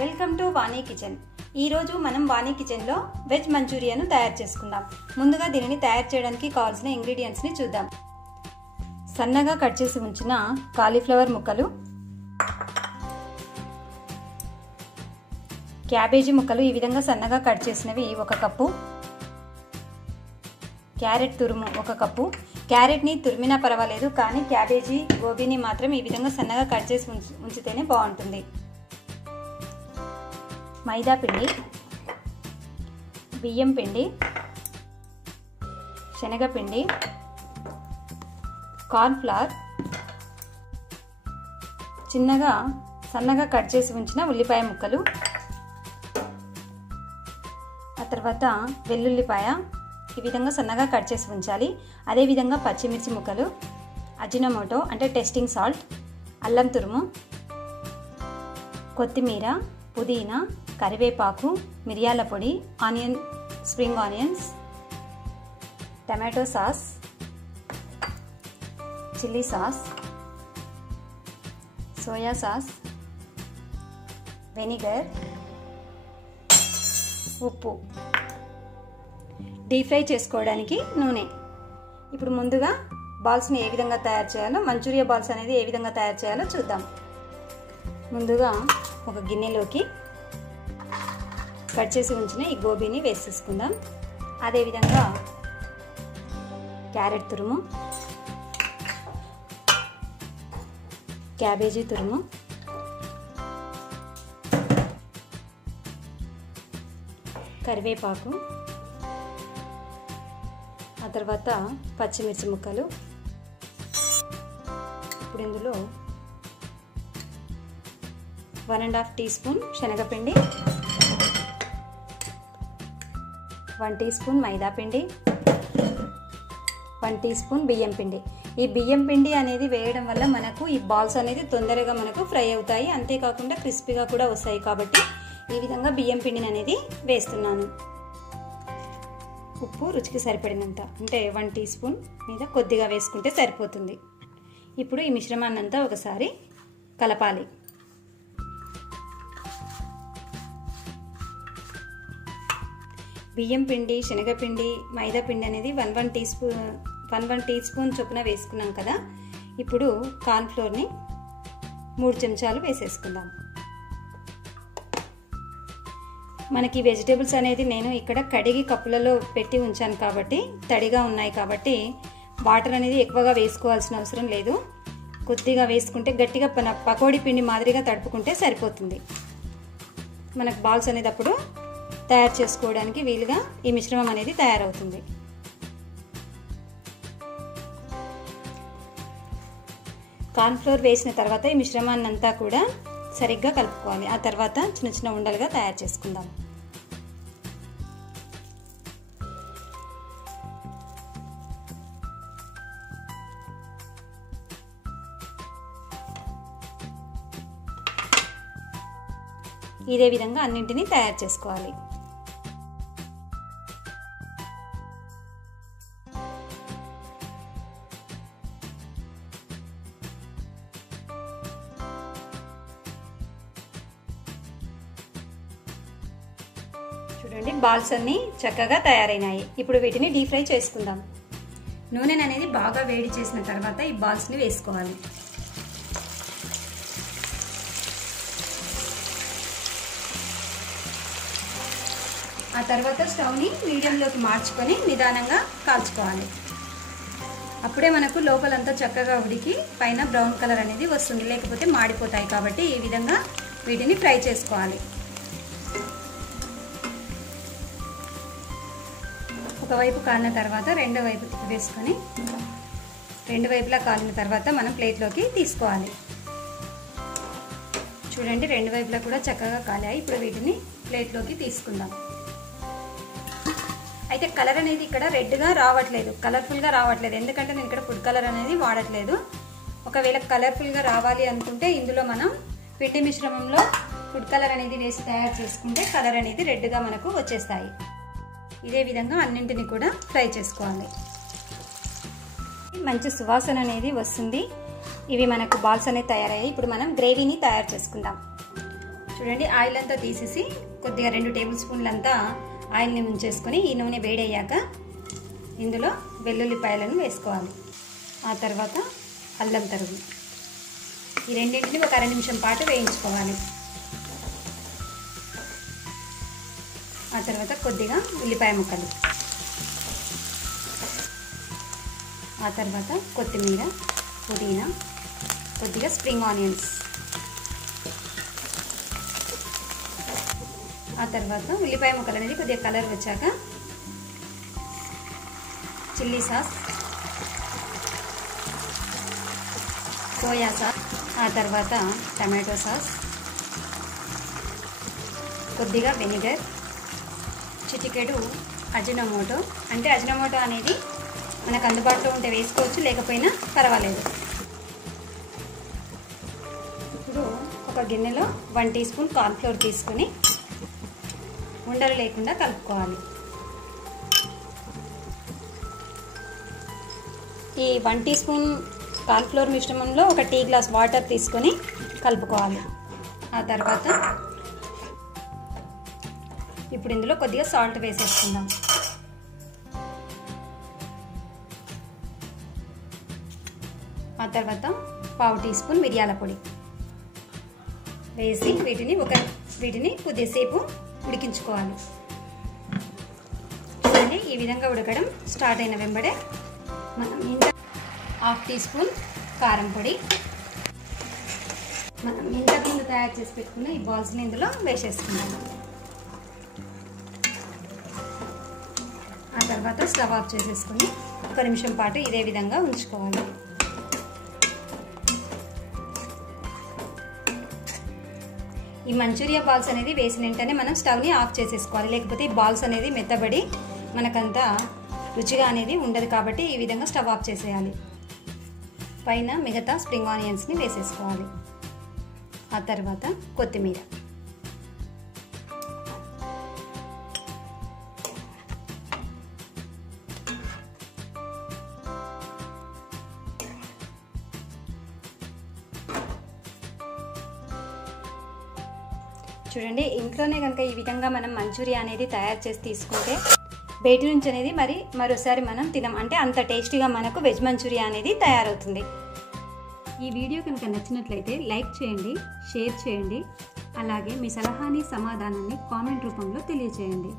Welcome to Vani kitchen. ఈరోజు మనం వాణి కిచెన్లో వెజ్ మంచూరియాను తయారు చేసుకుందాం. ముందుగా దీనిని తయారు చేయడానికి కావాల్సిన ఇంగ్రీడియంట్స్ని చూద్దాం. సన్నగా కట్ చేసి ఉంచిన కాలీఫ్లవర్ ముక్కలు క్యాబేజీ ముక్కలు ఈ విధంగా సన్నగా కట్ చేసినవి ఒక కప్పు క్యారెట్ తురుము ఒక కప్పు. క్యారెట్ని తురిమినా పర్వాలేదు కానీ క్యాబేజీ గోబీని మాత్రం ఈ విధంగా సన్నగా కట్ చేసి ఉంచితేనే బాగుంటుంది. మైదా పిండి బియ్యం పిండి శనగపిండి కార్న్ఫ్లవర్ చిన్నగా సన్నగా కట్ చేసి ఉంచిన ఉల్లిపాయ ముక్కలు ఆ తర్వాత వెల్లుల్లిపాయ ఈ విధంగా సన్నగా కట్ చేసి ఉంచాలి. అదేవిధంగా పచ్చిమిర్చి ముక్కలు అజినమోటో అంటే టెస్టింగ్ సాల్ట్ అల్లం తురుము కొత్తిమీర పుదీనా కరివేపాకు మిరియాల పొడి onion spring onions tomato sauce chilli sauce soya sauce vinegar ఉప్పు. డీప్ ఫ్రై చేసుకోవడానికి నూనె. ఇప్పుడు ముందుగా బాల్స్ని ఏ విధంగా తయారు చేయాలో మంచూరియా బాల్స్ అనేది ఏ విధంగా తయారు చేయాలో చూద్దాం. ముందుగా ఒక గిన్నెలోకి కట్ చేసి ఉంచిన ఈ గోబీని వేసేసుకుందాం. అదేవిధంగా క్యారెట్ తురుము క్యాబేజీ తురుము కరివేపాకు ఆ తర్వాత పచ్చిమిర్చి ముక్కలు. ఇప్పుడు ఇందులో one and half teaspoon శనగపిండి వన్ టీ స్పూన్ మైదాపిండి వన్ టీ స్పూన్ బియ్యం పిండి. ఈ బియ్యం పిండి అనేది వేయడం వల్ల మనకు ఈ బాల్స్ అనేది తొందరగా మనకు ఫ్రై అవుతాయి. అంతేకాకుండా క్రిస్పీగా కూడా వస్తాయి కాబట్టి ఈ విధంగా బియ్యం పిండిని అనేది వేస్తున్నాను. ఉప్పు రుచికి సరిపడినంత అంటే వన్ టీ స్పూన్ మీద కొద్దిగా వేసుకుంటే సరిపోతుంది. ఇప్పుడు ఈ మిశ్రమాన్నంతా ఒకసారి కలపాలి. బియ్యం పిండి శనగపిండి మైదా పిండి అనేది one one teaspoon one one teaspoon చొప్పున వేసుకున్నాం కదా. ఇప్పుడు కార్న్ఫ్లోర్ని మూడు చెంచాలు వేసేసుకుందాం. మనకి వెజిటేబుల్స్ అనేది నేను ఇక్కడ కడిగి కప్పులలో పెట్టి ఉంచాను కాబట్టి తడిగా ఉన్నాయి కాబట్టి వాటర్ అనేది ఎక్కువగా వేసుకోవాల్సిన అవసరం లేదు. కొద్దిగా వేసుకుంటే గట్టిగా పకోడీ పిండి మాదిరిగా తడుపుకుంటే సరిపోతుంది. మనకు బాల్స్ అనేది అప్పుడు తయారు చేసుకోవడానికి వీలుగా ఈ మిశ్రమం అనేది తయారవుతుంది. కార్న్ఫ్లోర్ వేసిన తర్వాత ఈ మిశ్రమాన్ని అంతా కూడా సరిగ్గా కలుపుకోవాలి. ఆ తర్వాత చిన్న చిన్న ఉండలుగా తయారు చేసుకుందాం. ఇదే విధంగా అన్నింటినీ తయారు చేసుకోవాలి. చూడండి బాల్స్ అన్ని చక్కగా తయారైనాయి. ఇప్పుడు వీటిని డీప్ ఫ్రై చేసుకుందాం. నూనెను అనేది బాగా వేడి చేసిన తర్వాత ఈ బాల్స్ని వేసుకోవాలి. ఆ తర్వాత స్టవ్ని మీడియంలోకి మార్చుకొని నిదానంగా కాల్చుకోవాలి. అప్పుడే మనకు లోపలంతా చక్కగా ఉడికి పైన బ్రౌన్ కలర్ అనేది వస్తుంది. లేకపోతే మాడిపోతాయి కాబట్టి ఈ విధంగా వీటిని ఫ్రై చేసుకోవాలి. ఒకవైపు కాలిన తర్వాత రెండో వైపు వేసుకొని రెండు వైపులా కాలిన తర్వాత మనం ప్లేట్లోకి తీసుకోవాలి. చూడండి రెండు వైపులా కూడా చక్కగా కాలాయి. ఇప్పుడు వీటిని ప్లేట్లోకి తీసుకుందాం. అయితే కలర్ అనేది ఇక్కడ రెడ్గా రావట్లేదు. కలర్ఫుల్గా రావట్లేదు. ఎందుకంటే నేను ఇక్కడ ఫుడ్ కలర్ అనేది వాడట్లేదు. ఒకవేళ కలర్ఫుల్గా రావాలి అనుకుంటే ఇందులో మనం పిండి మిశ్రమంలో ఫుడ్ కలర్ అనేది వేసి తయారు చేసుకుంటే కలర్ అనేది రెడ్గా మనకు వచ్చేస్తాయి. ఇదే విధంగా అన్నింటిని కూడా ఫ్రై చేసుకోవాలి. మంచి సువాసన అనేది వస్తుంది. ఇవి మనకు బాల్స్ అనేవి తయారయ్యాయి. ఇప్పుడు మనం గ్రేవీని తయారు చేసుకుందాం. చూడండి ఆయిల్ అంతా తీసేసి కొద్దిగా రెండు టేబుల్ స్పూన్లంతా ఆయిల్ని ఉంచేసుకొని ఈ నూనె వేడయ్యాక ఇందులో వెల్లుల్లిపాయలను వేసుకోవాలి. ఆ తర్వాత అల్లం తరుగు. ఈ రెండింటిని ఒక అర నిమిషం పాటు వేయించుకోవాలి. ఆ తర్వాత కొద్దిగా ఉల్లిపాయ ముక్కలు. ఆ తర్వాత కొత్తిమీర పుదీనా కొద్దిగా స్ప్రింగ్ ఆనియన్స్. ఆ తర్వాత ఉల్లిపాయ ముక్కలు అనేది కొద్దిగా కలర్ వచ్చాక చిల్లీ సాస్ సోయా సాస్ ఆ తర్వాత టమాటో సాస్ కొద్దిగా వెనిగర్ చిటికెడు అజినమోటో. అంటే అజినమోటో అనేది మనకు అందుబాటులో ఉంటే వేసుకోవచ్చు లేకపోయినా పర్వాలేదు. ఇప్పుడు ఒక గిన్నెలో వన్ టీ స్పూన్ కార్న్ఫ్లోర్ తీసుకొని ఉండలు లేకుండా కలుపుకోవాలి. ఈ వన్ టీ స్పూన్ కార్న్ఫ్లోర్ మిశ్రమంలో ఒక టీ గ్లాస్ వాటర్ తీసుకొని కలుపుకోవాలి. ఆ తర్వాత ఇప్పుడు ఇందులో కొద్దిగా సాల్ట్ వేసేసుకుందాం. ఆ తర్వాత పావు టీ స్పూన్ మిరియాల పొడి. వేసి వీటిని ఒక వీటిని కొద్దిసేపు ఉడికించుకోవాలి. చూడండి ఈ విధంగా ఉడకడం స్టార్ట్ అయిన వెంబడే మనం ఇంత హాఫ్ టీ స్పూన్ కారం పొడి మనం ఇంతకుముందు తయారు చేసి పెట్టుకున్న ఈ బాల్స్ని ఇందులో వేసేసుకున్నాము తర్వాత స్టవ్ ఆఫ్ చేసేసుకుని ఒక నిమిషం పాటు ఇదే విధంగా ఉంచుకోవాలి. ఈ మంచూరియా బాల్స్ అనేది వేసిన వెంటనే మనం స్టవ్ని ఆఫ్ చేసేసుకోవాలి. లేకపోతే ఈ బాల్స్ అనేది మెత్తబడి మనకంతా రుచిగా అనేది ఉండదు కాబట్టి ఈ విధంగా స్టవ్ ఆఫ్ చేసేయాలి. పైన మిగతా స్ప్రింగ్ ఆనియన్స్ని వేసేసుకోవాలి. ఆ తర్వాత కొత్తిమీర. చూడండి ఇంట్లోనే కనుక ఈ విధంగా మనం మంచూరియా అనేది తయారు చేసి తీసుకుంటే బయట నుంచి అనేది మరి మరోసారి మనం తినం. అంటే అంత టేస్టీగా మనకు వెజ్ మంచూరియా అనేది తయారవుతుంది. ఈ వీడియో కనుక నచ్చినట్లయితే లైక్ చేయండి షేర్ చేయండి. అలాగే మీ సలహాని సమాధానాన్ని కామెంట్ రూపంలో తెలియచేయండి.